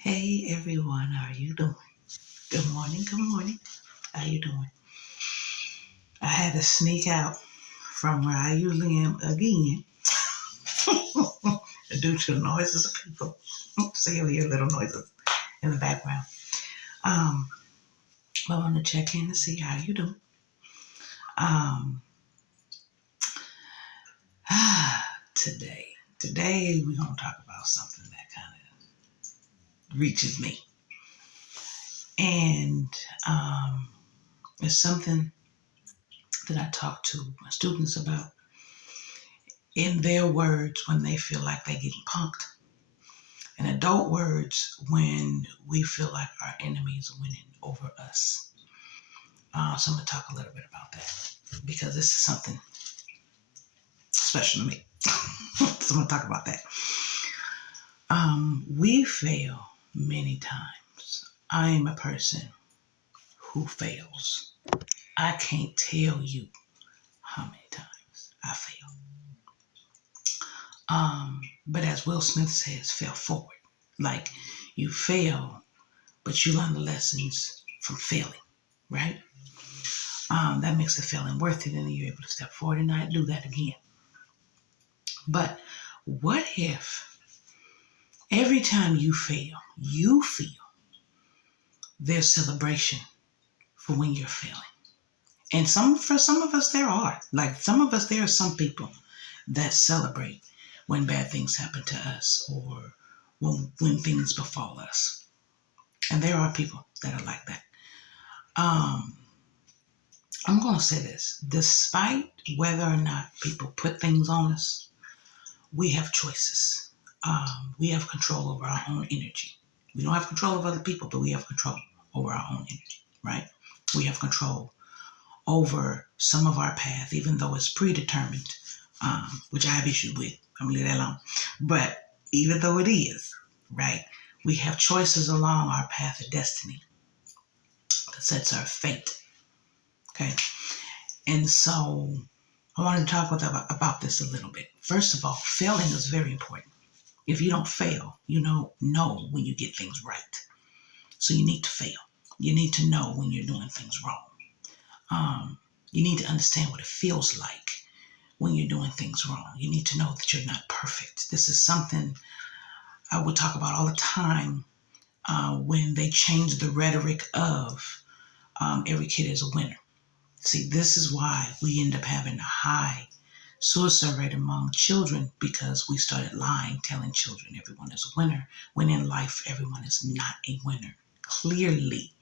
Hey everyone, how are you doing? Good morning, good morning. How you doing? I had to sneak out from where I usually am again due to the noises of people. So you'll hear little noises in the background. Um, I want to check in to see how you doing. Um, today we're gonna talk about something that kind of reaches me, and it's something that I talk to my students about in their words when they feel like they're getting punked, in adult words when we feel like our enemies are winning over us. So I'm going to talk a little bit about that because this is something special to me. So I'm going to talk about that. We fail many times. I am a person who fails. I can't tell you how many times I fail. But as Will Smith says, fail forward. Like you fail, but you learn the lessons from failing, right? That makes the failing worth it, and then you're able to step forward and not do that again. But what if every time you feel there's celebration for when you're failing? And for some of us, there are. Like some of us, there are some people that celebrate when bad things happen to us or when things befall us. And there are people that are like that. I'm going to say this. Despite whether or not people put things on us, we have choices. We have control over our own energy. We don't have control of other people, but we have control over our own energy, right? We have control over some of our path, even though it's predetermined, which I have issues with. I'm going to leave that alone. But even though it is, right, we have choices along our path of destiny that sets our fate, okay? And so I wanted to talk about this a little bit. First of all, failing is very important. If you don't fail, you don't know when you get things right. So you need to fail. You need to know when you're doing things wrong. You need to understand what it feels like when you're doing things wrong. You need to know that you're not perfect. This is something I would talk about all the time when they change the rhetoric of every kid is a winner. See, this is why we end up having a high suicide rate among children, because we started lying, telling children everyone is a winner, when in life everyone is not a winner. Clearly,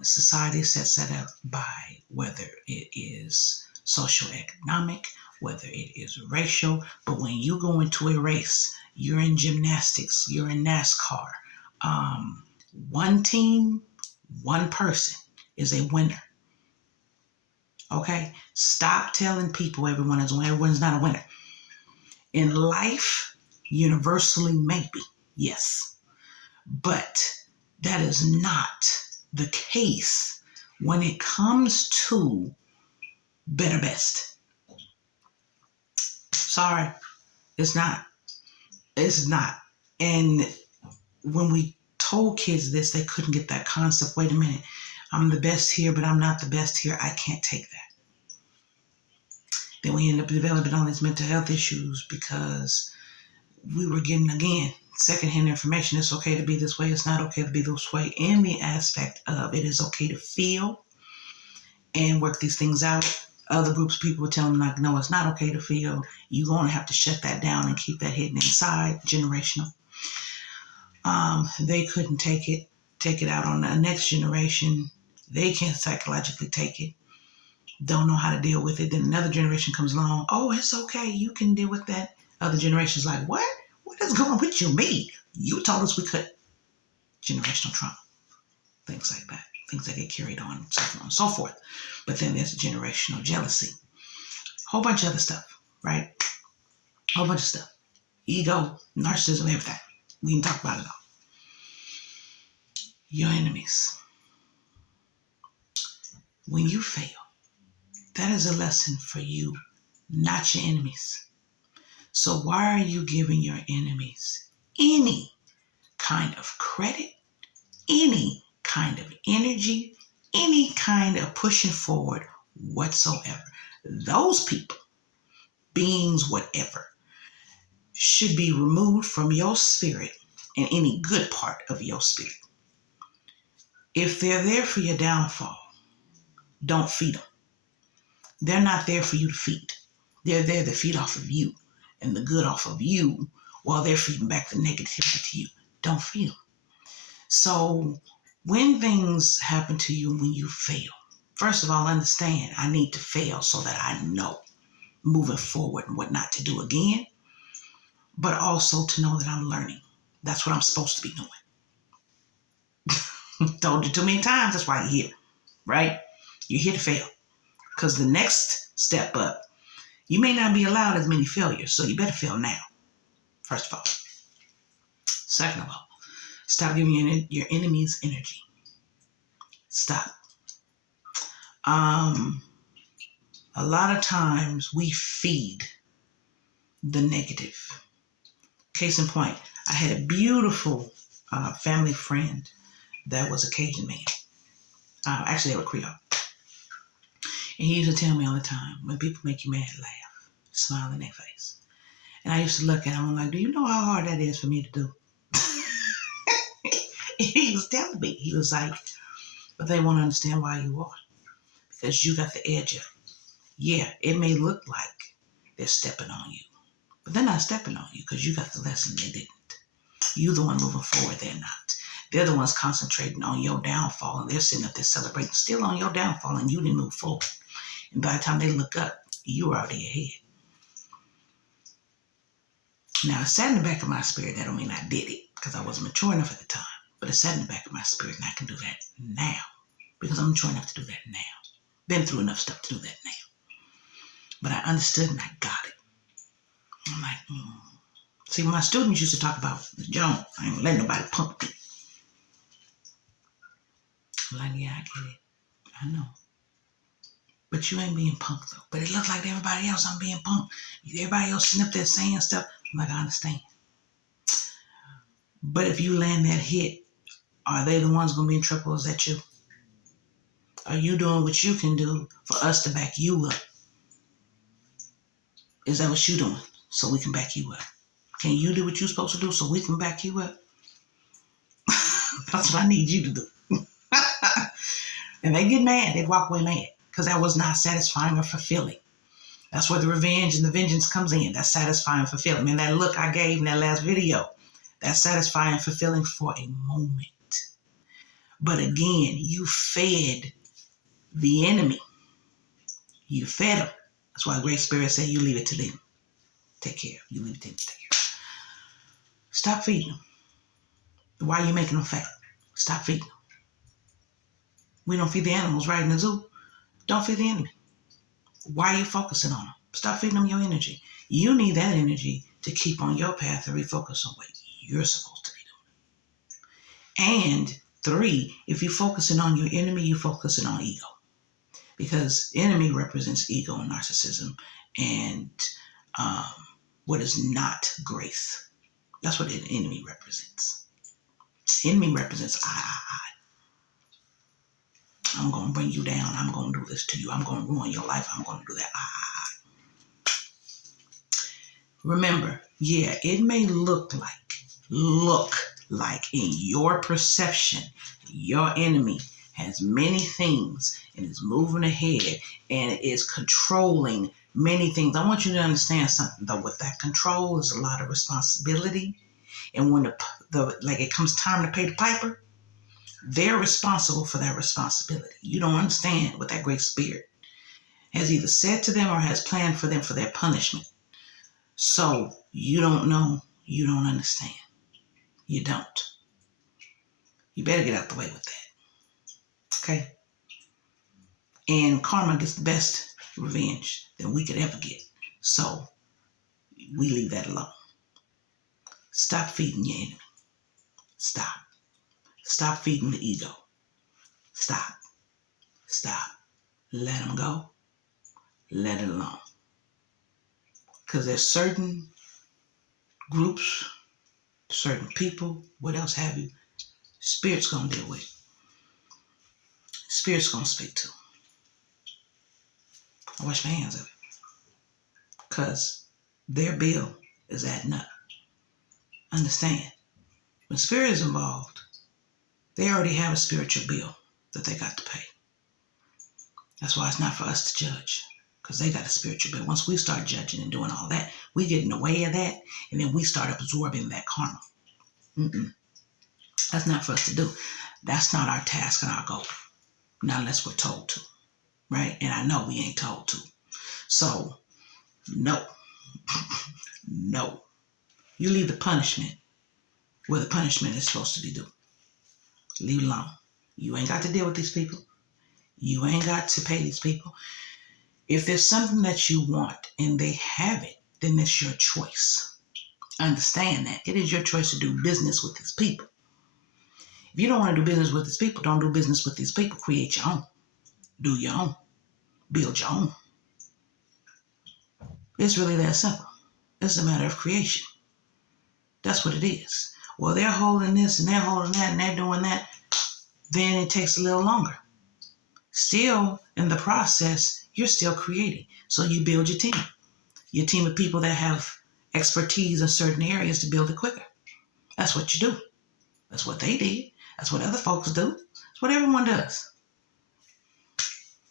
society sets that up by whether it is socioeconomic, whether it is racial. But when you go into a race, you're in gymnastics, you're in NASCAR. One team, one person is a winner. Okay? Stop telling people everyone is a winner. Everyone's not a winner. In life, universally, maybe, yes. But that is not the case when it comes to better best. Sorry, it's not. It's not. And when we told kids this, they couldn't get that concept. Wait a minute. I'm the best here, but I'm not the best here. I can't take that. Then we end up developing all these mental health issues because we were getting, again, secondhand information. It's okay to be this way. It's not okay to be this way. In the aspect of it is okay to feel and work these things out. Other groups of people were telling them, like, no, it's not okay to feel. You're going to have to shut that down and keep that hidden inside. Generational. They couldn't take it out on the next generation. They can't psychologically take it. Don't know how to deal with it. Then another generation comes along. Oh, it's okay. You can deal with that. Other generations like, what? What is going with you? Me? You told us we could. Generational trauma. Things like that. Things that get carried on, so on and so forth. But then there's generational jealousy. A whole bunch of other stuff, right? A whole bunch of stuff. Ego, narcissism, everything. We can talk about it all. Your enemies. When you fail, that is a lesson for you, not your enemies. So why are you giving your enemies any kind of credit, any kind of energy, any kind of pushing forward whatsoever. Those people, beings, whatever, should be removed from your spirit and any good part of your spirit. If they're there for your downfall, don't feed them. They're not there for you to feed. They're there to feed off of you and the good off of you while they're feeding back the negativity to you. Don't feed them. So when things happen to you when you fail, first of all, understand I need to fail so that I know moving forward and what not to do again, but also to know that I'm learning. That's what I'm supposed to be doing. Told you too many times, that's why you're here, right? You're here to fail. Because the next step up, you may not be allowed as many failures, so you better fail now, first of all. Second of all, stop giving your enemies energy. Stop. A lot of times we feed the negative. Case in point, I had a beautiful family friend that was a Cajun man. Actually, they were Creole. And he used to tell me all the time, when people make you mad, laugh, smile in their face. And I used to look at him, I'm like, do you know how hard that is for me to do? He was telling me, he was like, but they won't understand why you are. Because you got the edge up. Yeah, it may look like they're stepping on you, but they're not stepping on you because you got the lesson they didn't. You the one moving forward, they're not. They're the ones concentrating on your downfall, and they're sitting up there celebrating still on your downfall, and you didn't move forward. And by the time they look up, you were already ahead. Now, it sat in the back of my spirit. That don't mean I did it because I wasn't mature enough at the time. But it sat in the back of my spirit, and I can do that now because I'm mature enough to do that now. Been through enough stuff to do that now. But I understood and I got it. I'm like, See, my students used to talk about the Jones. I ain't letting nobody punk me. I'm like, yeah, I get it. I know. But you ain't being punked though. But it looks like everybody else I'm being punked. Everybody else sitting up there saying stuff. I'm like, I understand. But if you land that hit, are they the ones going to be in trouble or is that you? Are you doing what you can do for us to back you up? Is that what you're doing so we can back you up? Can you do what you're supposed to do so we can back you up? That's what I need you to do. And they get mad. They walk away mad because that was not satisfying or fulfilling. That's where the revenge and the vengeance comes in. That's satisfying and fulfilling. And that look I gave in that last video, that's satisfying and fulfilling for a moment. But again, you fed the enemy. You fed them. That's why Great Spirit said you leave it to them. Take care. You leave it to them. Take care. Stop feeding them. Why are you making them fat? Stop feeding them. We don't feed the animals right in the zoo. Don't feed the enemy. Why are you focusing on them? Stop feeding them your energy. You need that energy to keep on your path and refocus on what you're supposed to be doing. And 3, if you're focusing on your enemy, you're focusing on ego. Because enemy represents ego and narcissism and what is not grace. That's what an enemy represents. Enemy represents I. I'm going to bring you down. I'm going to do this to you. I'm going to ruin your life. I'm going to do that. Remember, yeah, it may look like in your perception, your enemy has many things and is moving ahead and is controlling many things. I want you to understand something though. With that control is a lot of responsibility. And when it comes time to pay the piper, they're responsible for that responsibility. You don't understand what that Great Spirit has either said to them or has planned for them for their punishment. So you don't know, you don't understand. You don't. You better get out the way with that. Okay? And karma gets the best revenge that we could ever get. So we leave that alone. Stop feeding your enemy. Stop. Stop feeding the ego. Stop. Stop. Let them go. Let it alone. Because there's certain groups, certain people, what else have you, Spirit's going to deal with. Spirit's going to speak to. I wash my hands of it. Because their bill is adding up. Understand, when Spirit is involved, they already have a spiritual bill that they got to pay. That's why it's not for us to judge, because they got a spiritual bill. Once we start judging and doing all that, we get in the way of that, and then we start absorbing that karma. That's not for us to do. That's not our task and our goal. Not unless we're told to, right? And I know we ain't told to. So, no. No. You leave the punishment where the punishment is supposed to be due. Leave it alone. You ain't got to deal with these people. You ain't got to pay these people. If there's something that you want and they have it, then it's your choice. Understand that. It is your choice to do business with these people. If you don't want to do business with these people, don't do business with these people. Create your own. Do your own. Build your own. It's really that simple. It's a matter of creation. That's what it is. Well, they're holding this and they're holding that and they're doing that. Then it takes a little longer. Still, in the process, you're still creating. So you build your team of people that have expertise in certain areas to build it quicker. That's what you do. That's what they did. That's what other folks do. That's what everyone does.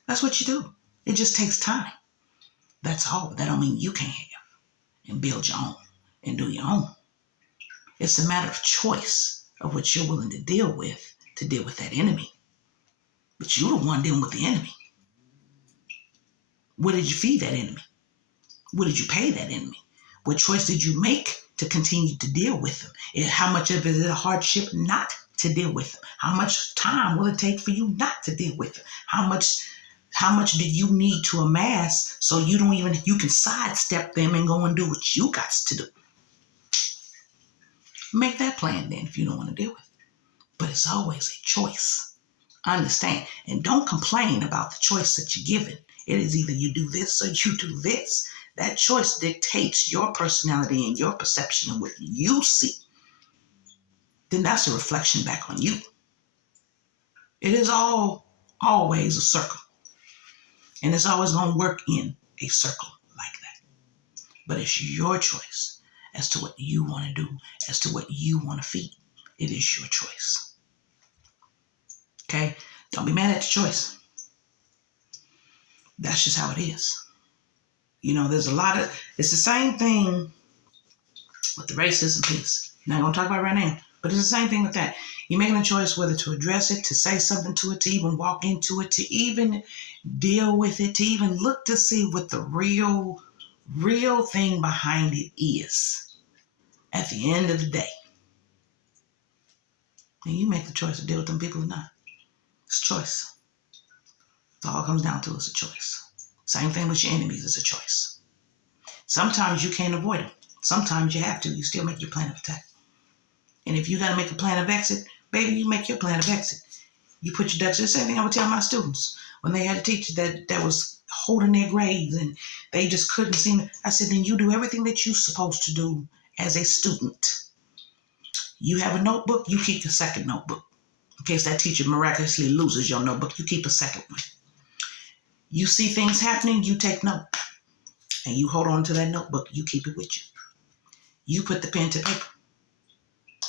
That's what you do. It just takes time. That's all. That don't mean you can't have and build your own and do your own. It's a matter of choice of what you're willing to deal with that enemy. But you're the one dealing with the enemy. What did you feed that enemy? What did you pay that enemy? What choice did you make to continue to deal with them? And how much of it is a hardship not to deal with them? How much time will it take for you not to deal with them? How much do you need to amass so you can sidestep them and go and do what you got to do? Make that plan then if you don't want to deal with it. But it's always a choice. Understand. And don't complain about the choice that you're given. It is either you do this or you do this. That choice dictates your personality and your perception of what you see. Then that's a reflection back on you. It is always a circle. And it's always going to work in a circle like that. But it's your choice as to what you want to do, as to what you want to feed. It is your choice. Okay? Don't be mad at the choice. That's just how it is. There's it's the same thing with the racism piece. Not going to talk about it right now, but it's the same thing with that. You're making a choice whether to address it, to say something to it, to even walk into it, to even deal with it, to even look to see what the real thing behind it is at the end of the day. And you make the choice to deal with them people or not. It's a choice. It's all it comes down to is a choice. Same thing with your enemies, it's a choice. Sometimes you can't avoid them. Sometimes you have to. You still make your plan of attack. And if you got to make a plan of exit, baby, you make your plan of exit. You put your ducks. The same thing I would tell my students when they had a teacher that was holding their grades and they just couldn't seem. I said, then you do everything that you're supposed to do as a student. You have a notebook, you keep the second notebook. In case that teacher miraculously loses your notebook, you keep a second one. You see things happening, you take note. And you hold on to that notebook, you keep it with you. You put the pen to paper.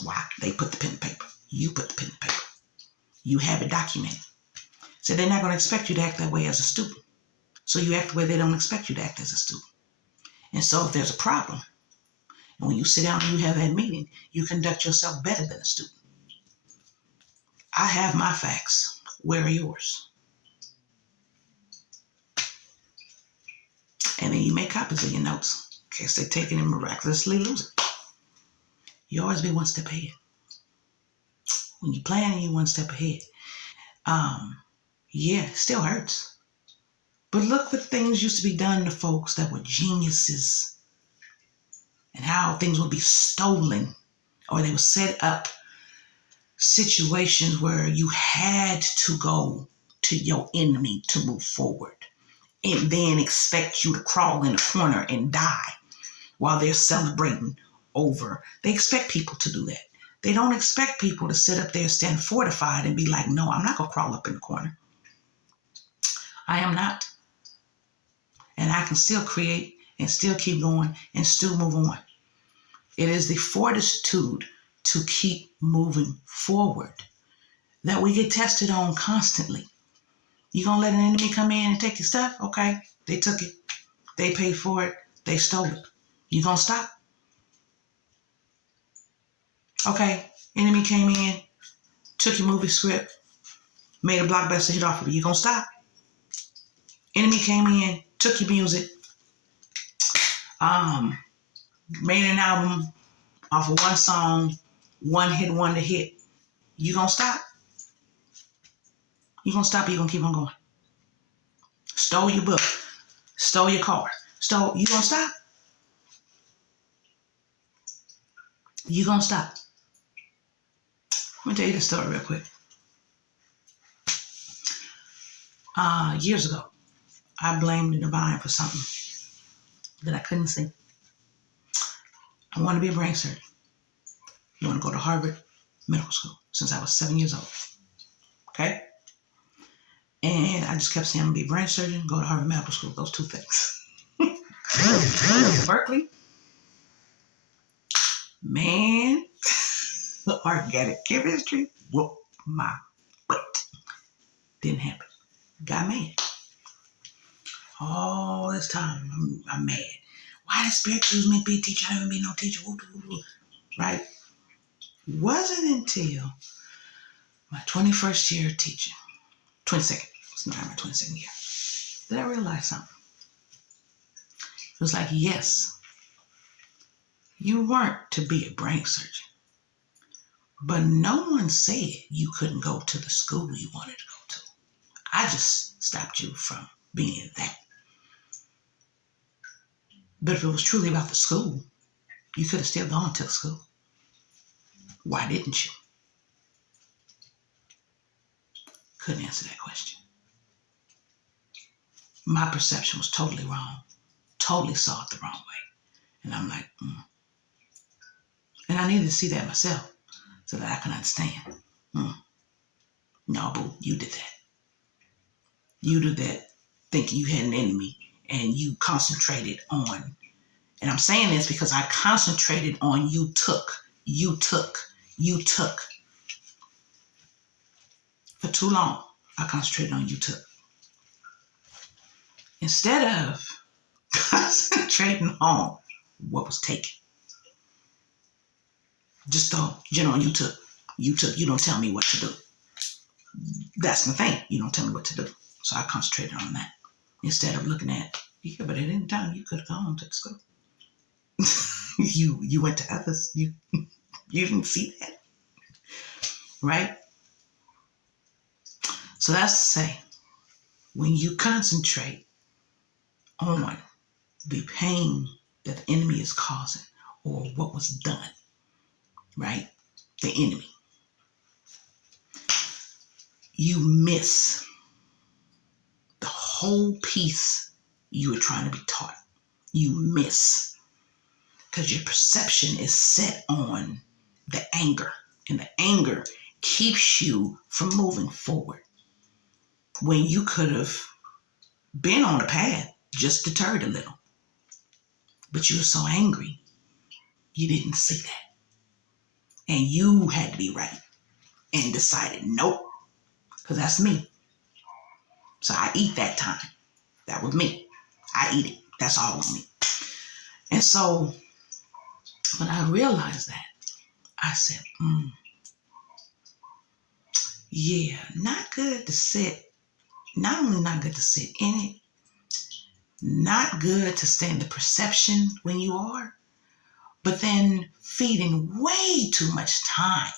Why? They put the pen to paper. You put the pen to paper. You have it documented. So they're not going to expect you to act that way as a student. So you act the way they don't expect you to act as a student. And so if there's a problem, and when you sit down and you have that meeting, you conduct yourself better than a student. I have my facts. Where are yours? And then you make copies of your notes in case they take it and miraculously lose it. You always be one step ahead. When you're planning, you're one step ahead. Yeah, it still hurts. But look what things used to be done to folks that were geniuses and how things would be stolen or they would set up situations where you had to go to your enemy to move forward and then expect you to crawl in a corner and die while they're celebrating over. They expect people to do that. They don't expect people to sit up there, stand fortified, and be like, no, I'm not going to crawl up in the corner. I am not. And I can still create and still keep going and still move on. It is the fortitude to keep moving forward that we get tested on constantly. You gonna let an enemy come in and take your stuff? Okay, they took it. They paid for it. They stole it. You gonna stop? Okay, enemy came in, took your movie script, made a blockbuster hit off of it. You gonna stop? Enemy came in, took your music, made an album off of one song, one hit wonder hit. You gonna stop? You gonna stop or you gonna keep on going? Stole your book, stole your car, you gonna stop? You gonna stop? Let me tell you this story real quick. Years ago, I blamed the divine for something that I couldn't see. I wanted to be a brain surgeon. I want to go to Harvard Medical School since I was 7 years old. Okay? And I just kept saying I'm going to be a brain surgeon, go to Harvard Medical School, those two things. Berkeley, man, organic chemistry, whoop my butt. Didn't happen. Got mad. All this time, I'm mad. Why did spirit choose me to be a teacher? I haven't been no teacher. Right? Wasn't until my 21st year of teaching, 22nd, it's not my 22nd year, that I realized something. It was like, yes, you weren't to be a brain surgeon, but no one said you couldn't go to the school you wanted to go to. I just stopped you from being that. But if it was truly about the school, you could have still gone to the school. Why didn't you? Couldn't answer that question. My perception was totally wrong. Totally saw it the wrong way. And I'm like, And I needed to see that myself so that I can understand. No, boo, you did that. You did that thinking you had an enemy and you concentrated on, and I'm saying this because I concentrated on you took. For too long, I concentrated on you took. Instead of concentrating on what was taken. Just thought, you took. You don't tell me what to do. That's my thing. You don't tell me what to do. So I concentrated on that. Instead of looking at, but at any time you could have gone to the school. you went to others. You didn't see that. Right? So that's to say, when you concentrate on the pain that the enemy is causing or what was done, right? The enemy. You miss the whole piece you were trying to be taught. You miss because your perception is set on the anger, and the anger keeps you from moving forward when you could have been on the path, just deterred a little. But you were so angry, you didn't see that. And you had to be right and decided, nope, because that's me. So I eat that time. That was me. I eat it. That's all on me. And so when I realized that, I said, yeah, not good to sit. Not only not good to sit in it, not good to stay in the perception when you are, but then feeding way too much time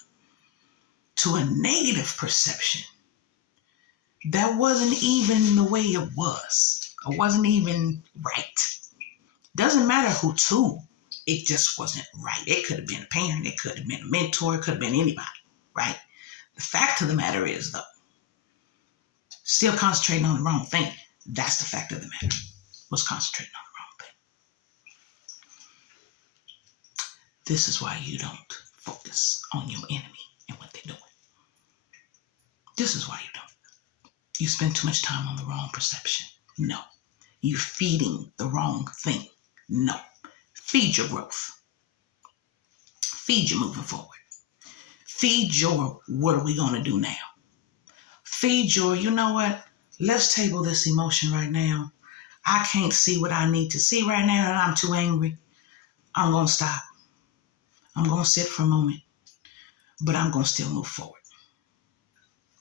to a negative perception that wasn't even the way it was. It wasn't even right. Doesn't matter who to, it just wasn't right. It could have been a parent, it could have been a mentor, it could have been anybody, right? The fact of the matter is, though, still concentrating on the wrong thing. That's the fact of the matter, was concentrating on the wrong thing. This is why you don't focus on your enemy and what they're doing. This is why you don't. You spend too much time on the wrong perception. No. You're feeding the wrong thing. No. Feed your growth. Feed your moving forward. Feed your, what are we going to do now? Feed your, you know what? Let's table this emotion right now. I can't see what I need to see right now, and I'm too angry. I'm going to stop. I'm going to sit for a moment, but I'm going to still move forward.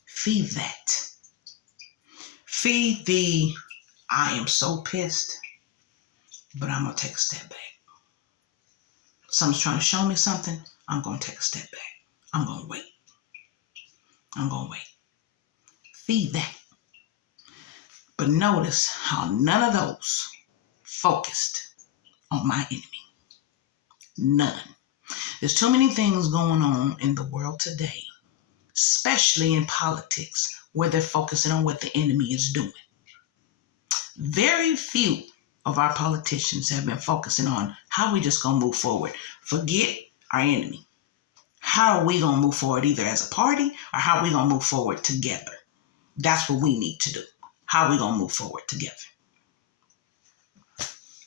Feed that. Feed the, I am so pissed, but I'm going to take a step back. Someone's trying to show me something. I'm going to take a step back. I'm going to wait. I'm going to wait. Feed that. But notice how none of those focused on my enemy. None. There's too many things going on in the world today, especially in politics, where they're focusing on what the enemy is doing. Very few of our politicians have been focusing on how we just going to move forward. Forget our enemy. How are we going to move forward either as a party or how are we going to move forward together? That's what we need to do. How are we going to move forward together?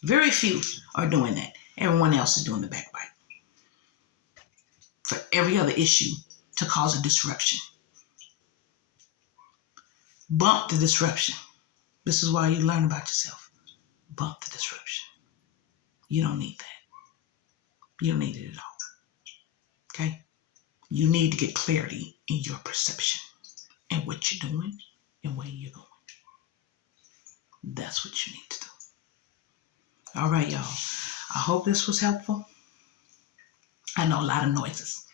Very few are doing that. Everyone else is doing the backbite. For every other issue to cause a disruption. Bump the disruption. This is why you learn about yourself. Bump the disruption. You don't need that. You don't need it at all. Okay? You need to get clarity in your perception and what you're doing and where you're going. That's what you need to do. All right, y'all. I hope this was helpful. I know a lot of noises.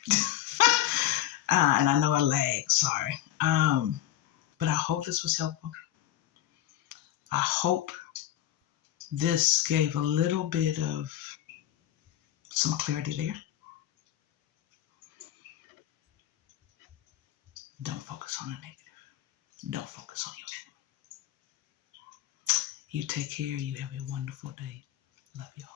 And I know I lagged, sorry. But I hope this was helpful. I hope this gave a little bit of some clarity there. Don't focus on the negative. Don't focus on your enemy. You take care. You have a wonderful day. Love y'all.